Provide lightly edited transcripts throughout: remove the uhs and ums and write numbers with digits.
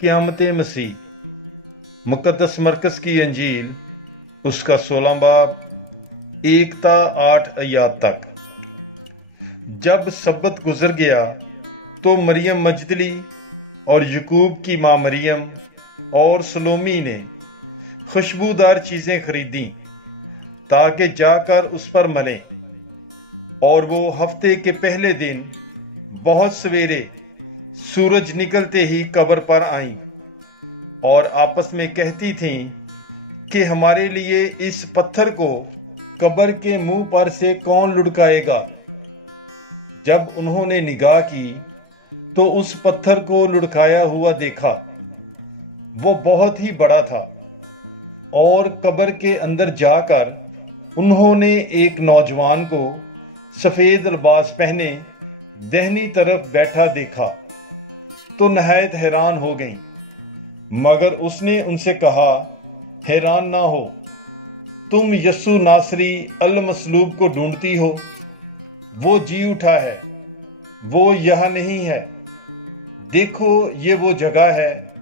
क़यामत मसीह। मुक़द्दस मरकज़ की अंजील उसका 16 बाब 1 ता 8 आयात तक। जब सब्बत गुजर गया तो मरियम मजदली और यकूब की माँ मरियम और सलोमी ने खुशबूदार चीज़ें खरीदीं ताकि जाकर उस पर मलें। और वो हफ्ते के पहले दिन बहुत सवेरे सूरज निकलते ही कब्र पर आईं और आपस में कहती थीं कि हमारे लिए इस पत्थर को कब्र के मुंह पर से कौन लुढ़काएगा। जब उन्होंने निगाह की तो उस पत्थर को लुढ़काया हुआ देखा। वो बहुत ही बड़ा था और कब्र के अंदर जाकर उन्होंने एक नौजवान को सफेद लिबास पहने दाहिनी तरफ बैठा देखा तो नहायत हैरान हो गईं। मगर उसने उनसे कहा, हैरान ना हो, तुम यस्सु नासरी अल मसलूब को ढूंढती हो। वो जी उठा है, वो यह नहीं है। देखो, ये वो जगह है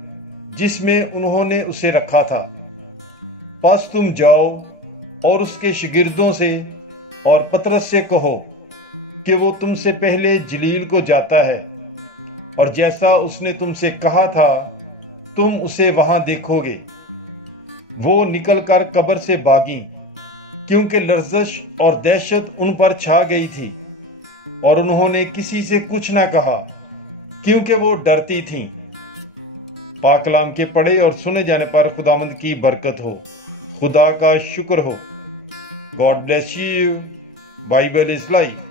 जिसमें उन्होंने उसे रखा था। बस तुम जाओ और उसके शागिर्दों से और पतरस से कहो कि वो तुमसे पहले जलील को जाता है और जैसा उसने तुमसे कहा था तुम उसे वहां देखोगे। वो निकलकर कब्र से भागी क्योंकि लर्जश और दहशत उन पर छा गई थी और उन्होंने किसी से कुछ ना कहा क्योंकि वो डरती थीं। पाक कलाम के पढ़े और सुने जाने पर खुदावंद की बरकत हो। खुदा का शुक्र हो। God bless you. Bible is life.